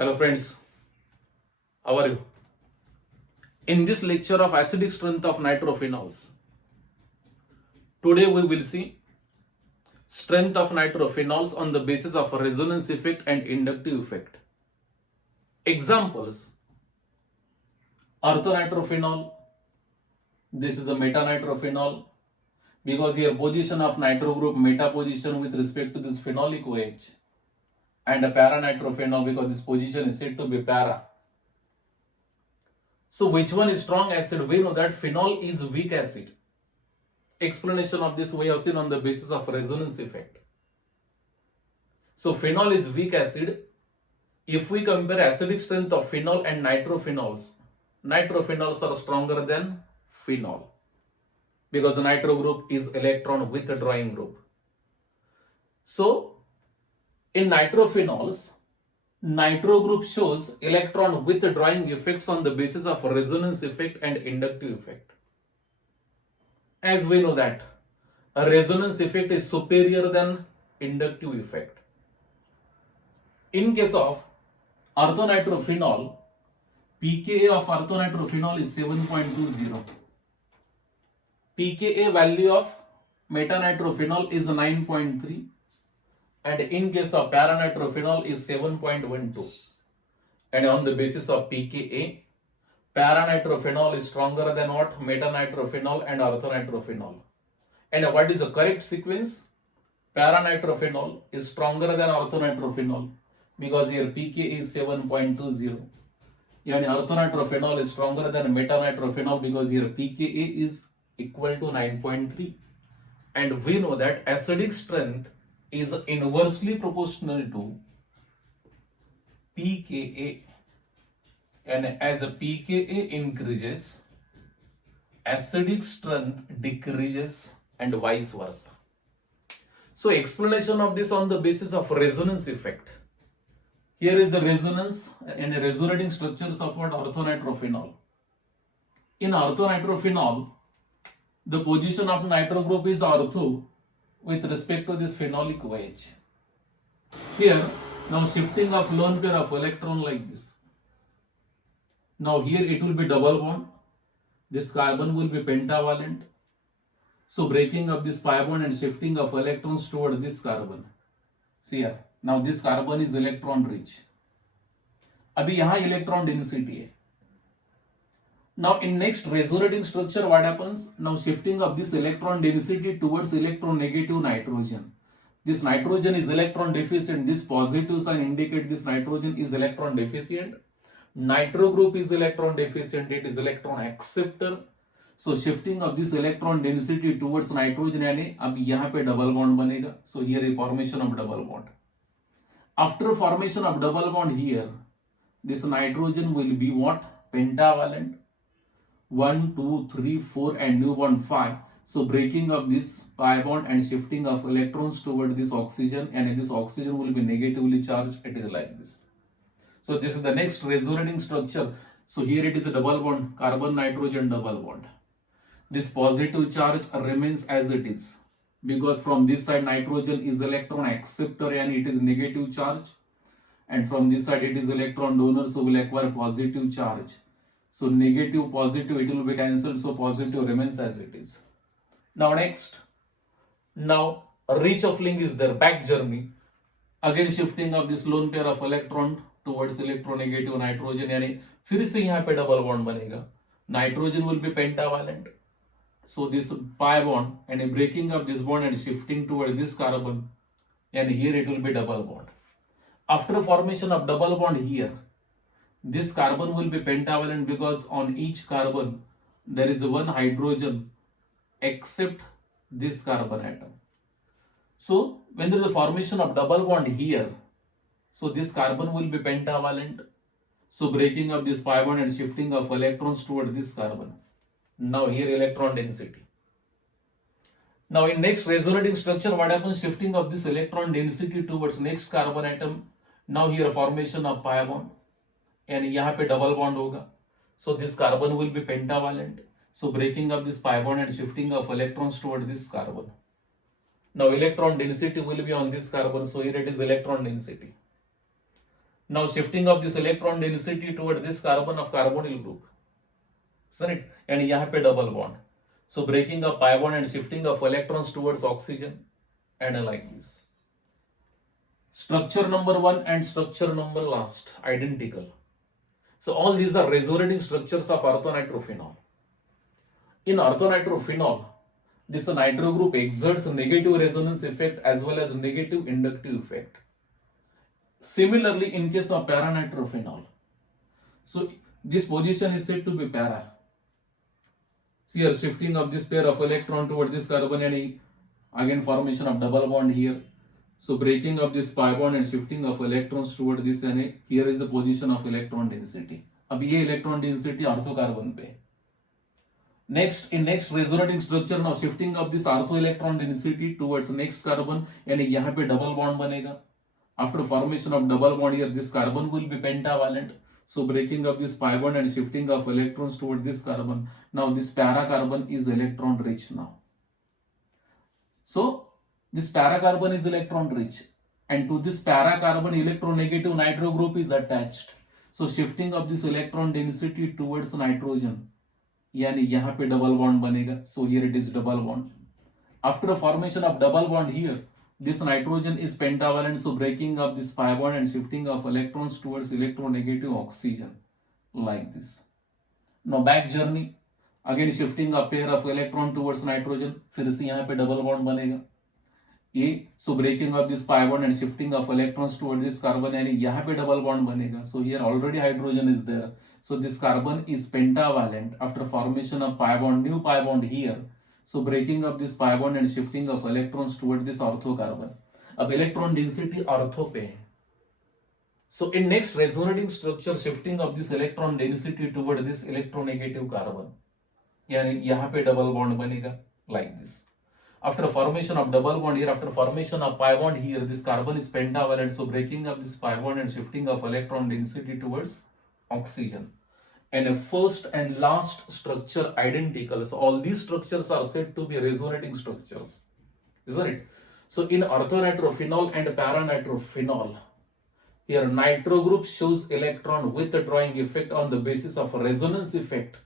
Hello friends, how are you? In this lecture of acidic strength of nitrophenols, today we will see strength of nitrophenols on the basis of resonance effect and inductive effect. Examples: orthonitrophenol, this is a metanitrophenol because here position of nitro group meta position with respect to this phenolic OH, and a paranitrophenol because this position is said to be para. So which one is strong acid? We know that phenol is weak acid. Explanation of this we have seen on the basis of resonance effect. So phenol is weak acid. If we compare acidic strength of phenol and nitrophenols, nitrophenols are stronger than phenol because the nitro group is electron withdrawing group. So in nitrophenols, nitro group shows electron withdrawing effects on the basis of resonance effect and inductive effect. As we know that a resonance effect is superior than inductive effect. In case of orthonitrophenol, pKa of orthonitrophenol is 7.20. pKa value of metanitrophenol is 9.3, and in case of paranitrophenol is 7.12. And on the basis of pKa, paranitrophenol is stronger than what? Metanitrophenol and orthonitrophenol. And what is the correct sequence? Paranitrophenol is stronger than orthonitrophenol because here pKa is 7.20. And orthonitrophenol is stronger than metanitrophenol because here pKa is equal to 9.3. And we know that acidic strength is inversely proportional to pKa. And as a pKa increases, acidic strength decreases and vice versa. So explanation of this on the basis of resonance effect. Here is the resonance and resonating structures of what? Orthonitrophenol. In orthonitrophenol, the position of nitro group is ortho with respect to this phenolic OH. Here, now shifting of lone pair of electron like this. Now here it will be double bond. This carbon will be pentavalent. So breaking up this pi bond and shifting of electrons toward this carbon. See here. Now this carbon is electron rich. अभी यहाँ electron density है. Now in next resonating structure what happens? Now shifting of this electron density towards electronegative nitrogen. This nitrogen is electron deficient. This positive sign indicate this nitrogen is electron deficient. Nitro group is electron deficient. It is electron acceptor. So shifting of this electron density towards nitrogen यानी अब यहाँ पे double bond बनेगा. So here a formation of double bond. After formation of double bond here, this nitrogen will be what? Pentavalent. 1, 2, 3, 4 and new bond 5. So breaking of this pi bond and shifting of electrons toward this oxygen, and this oxygen will be negatively charged. It is like this. So this is the next resonating structure. So here it is a double bond, carbon nitrogen double bond. This positive charge remains as it is because from this side nitrogen is electron acceptor and it is negative charge, and from this side it is electron donor, so will acquire positive charge. So negative positive it will be cancelled, so positive remains as it is. Now next, now reshuffling is there, back journey. Again shifting of this lone pair of electron towards electronegative nitrogen यानी फिर से यहाँ पे double bond बनेगा. Nitrogen will be pentavalent. So this pi bond and a breaking of this bond and shifting toward this carbon, and here it will be double bond. After formation of double bond here, this carbon will be pentavalent because on each carbon there is one hydrogen except this carbon atom. So when there is a formation of double bond here, so this carbon will be pentavalent. So breaking of this pi bond and shifting of electrons toward this carbon. Now here electron density. Now in next resonating structure what happens? Shifting of this electron density towards next carbon atom. Now here formation of pi bond and यहाँ पे double bond होगा. So this carbon will be pentavalent. So breaking up this pi bond and shifting of electrons toward this carbon. Now electron density will be on this carbon. So here it is electron density. Now shifting of this electron density toward this carbon of carbonyl group, isn't it? And यहाँ पे double bond. So breaking of pi bond and shifting of electrons towards oxygen, and like this. Structure number 1 and structure number last identical. So all these are resonating structures of orthonitrophenol. In orthonitrophenol, this nitro group exerts a negative resonance effect as well as negative inductive effect. Similarly, in case of paranitrophenol, so this position is said to be para. See here, shifting of this pair of electron toward this carbon and again formation of double bond here. So breaking of this pi bond and shifting of electrons toward this Na. Here is the position of electron density. अब ये electron density ortho carbon पे. Next, in next resonating structure, now shifting of this ortho electron density towards next carbon, यानी यहाँ पे double bond बनेगा. After formation of double bond here, this carbon will be pentavalent. So breaking of this pi bond and shifting of electrons toward this carbon. Now this para carbon is electron rich now. So this para carbon is electron rich, and to this para carbon electronegative nitro group is attached. So shifting of this electron density towards nitrogen, यानी यहाँ पे double bond बनेगा. So here it is double bond. After a formation of double bond here, this nitrogen is pentavalent. So breaking of this pi bond and shifting of electrons towards electronegative oxygen, like this. Now back journey, again shifting a pair of electron towards nitrogen. फिर से यहाँ पे double bond बनेगा. So breaking of this pi bond and shifting of electrons towards this carbon, यानी यहाँ पे double bond बनेगा. So here already hydrogen is there. So this carbon is pentavalent after formation of pi bond, new pi bond here. So breaking of this pi bond and shifting of electrons towards this ortho carbon. अब electron density ortho पे है. So in next resonating structure, shifting of this electron density toward this electronegative carbon, यानी यहाँ पे double bond बनेगा, like this. After formation of double bond here, after formation of pi bond here, this carbon is pentavalent. So breaking of this pi bond and shifting of electron density towards oxygen. And a first and last structure identical. So all these structures are said to be resonating structures, isn't it? So in orthonitrophenol and paranitrophenol, here nitro group shows electron withdrawing effect on the basis of a resonance effect,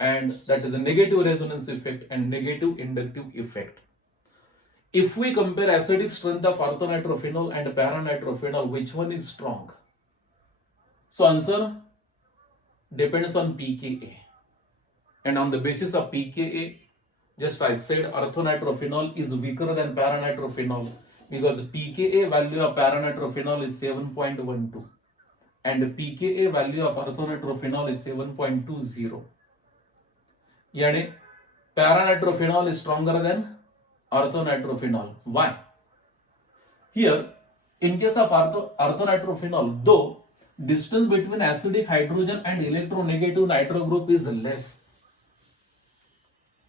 and that is a negative resonance effect and negative inductive effect. If we compare acidic strength of orthonitrophenol and paranitrophenol, which one is strong? So answer depends on pKa, and on the basis of pKa, just I said orthonitrophenol is weaker than paranitrophenol because pKa value of paranitrophenol is 7.12 and pKa value of orthonitrophenol is 7.20. यानी paranitrophenol is stronger than orthonitrophenol. Why? Here, in case of orthonitrophenol, though distance between acidic hydrogen and electronegative nitro group is less,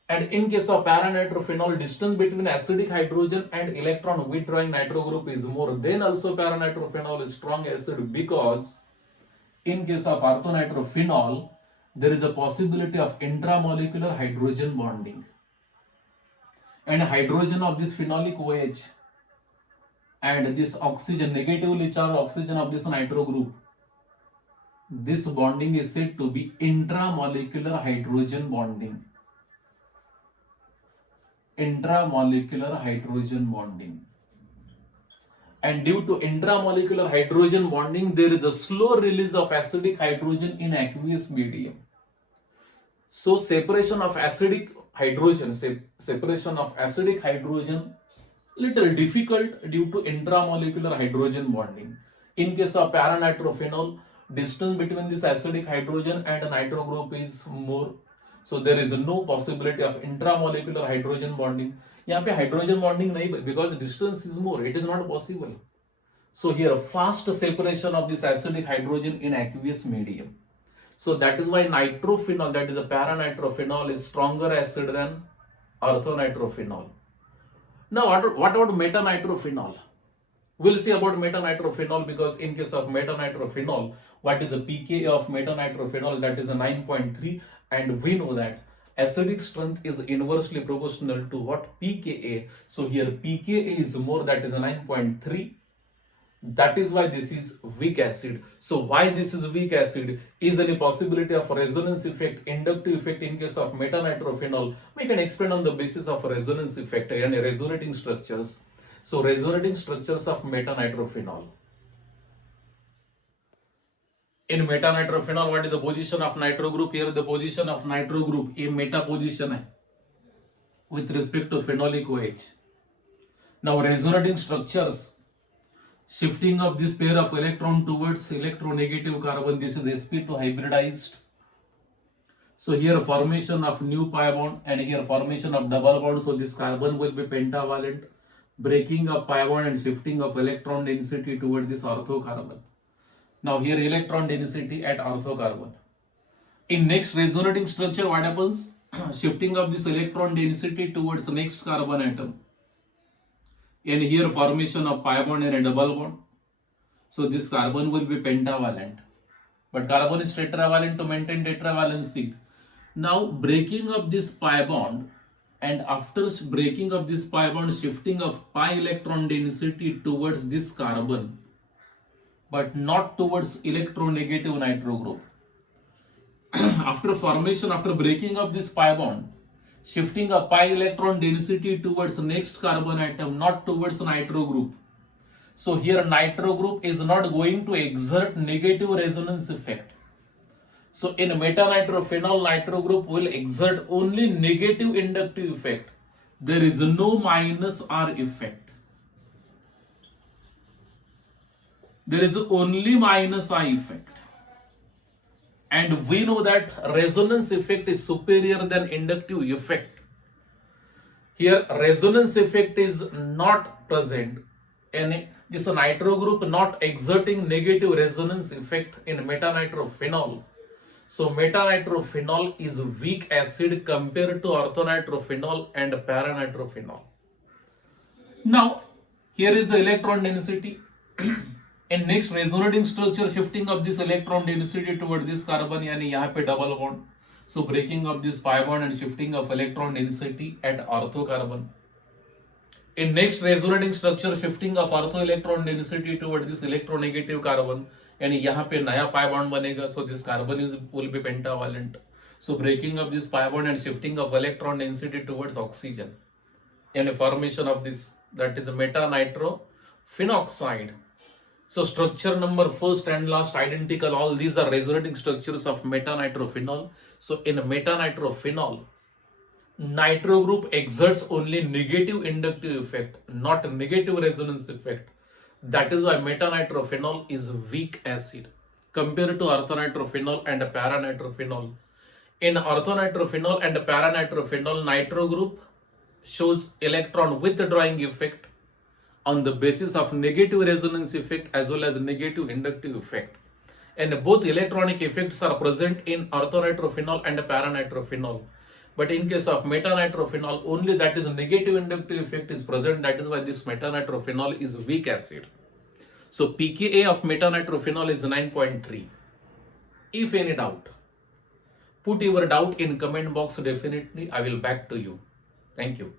and in case of paranitrophenol, distance between acidic hydrogen and electron withdrawing nitro group is more, then also paranitrophenol is strong acid because in case of orthonitrophenol, there is a possibility of intramolecular hydrogen bonding, and hydrogen of this phenolic OH and this oxygen, negatively charged oxygen of this nitro group, this bonding is said to be intramolecular hydrogen bonding. Intramolecular hydrogen bonding. And due to intramolecular hydrogen bonding, there is a slow release of acidic hydrogen in aqueous medium. So separation of acidic hydrogen, little difficult due to intramolecular hydrogen bonding. In case of paranitrophenol, distance between this acidic hydrogen and a nitro group is more. So there is no possibility of intramolecular hydrogen bonding. यहाँ पे hydrogen bonding नहीं, because distance is more, it is not possible. So here fast separation of this acidic hydrogen in aqueous medium. So that is why nitrophenol, that is a paranitrophenol, is stronger acid than orthonitrophenol. Now what about metanitrophenol? We'll see about metanitrophenol, because in case of metanitrophenol, what is the pKa of metanitrophenol? That is a 9.3, and we know that acidic strength is inversely proportional to what? pKa. So here pKa is more, that is a 9.3, That is why this is weak acid. So why this is weak acid? Is any possibility of resonance effect, inductive effect in case of metanitrophenol? We can explain on the basis of resonance effect and resonating structures. So resonating structures of metanitrophenol. In metanitrophenol, what is the position of nitro group? Here the position of nitro group, a meta position hai with respect to phenolic OH. Now resonating structures, shifting of this pair of electron towards electronegative carbon, this is sp2 hybridized. So here formation of new pi bond and here formation of double bond. So this carbon will be pentavalent, breaking of pi bond and shifting of electron density toward this ortho carbon. Now here electron density at ortho carbon. In next resonating structure, what happens? Shifting of this electron density towards next carbon atom. And here formation of pi bond and a double bond. So this carbon will be pentavalent. But carbon is tetravalent to maintain tetravalency. Now breaking of this pi bond, and after breaking of this pi bond, shifting of pi electron density towards this carbon, but not towards electronegative nitro group. After formation, after breaking of this pi bond, shifting a pi electron density towards next carbon atom, not towards nitro group. So here nitro group is not going to exert negative resonance effect. So in metanitrophenol, nitro group will exert only negative inductive effect. There is no minus R effect. There is only minus I effect. And we know that resonance effect is superior than inductive effect. Here resonance effect is not present, and this nitro group not exerting negative resonance effect in metanitrophenol. So metanitrophenol is weak acid compared to orthonitrophenol and paranitrophenol. Now here is the electron density. In next resonating structure, shifting of this electron density toward this carbon, यानी यहाँ पे double bond. So breaking of this pi bond and shifting of electron density at ortho carbon. In next resonating structure, shifting of ortho electron density toward this electronegative carbon, यानी यहाँ पे नया pi bond बनेगा. So this carbon will be pentavalent. So breaking of this pi bond and shifting of electron density towards oxygen, and a formation of this, that is metanitro phenoxide. So structure number first and last identical. All these are resonating structures of metanitrophenol. So in metanitrophenol, nitro group exerts only negative inductive effect, not negative resonance effect. That is why metanitrophenol is weak acid compared to orthonitrophenol and paranitrophenol. In orthonitrophenol and paranitrophenol, nitro group shows electron withdrawing effect on the basis of negative resonance effect as well as negative inductive effect. And both electronic effects are present in orthonitrophenol and paranitrophenol. But in case of metanitrophenol, only that is negative inductive effect is present. That is why this metanitrophenol is weak acid. So pKa of metanitrophenol is 9.3. If any doubt, put your doubt in comment box. Definitely I will back to you. Thank you.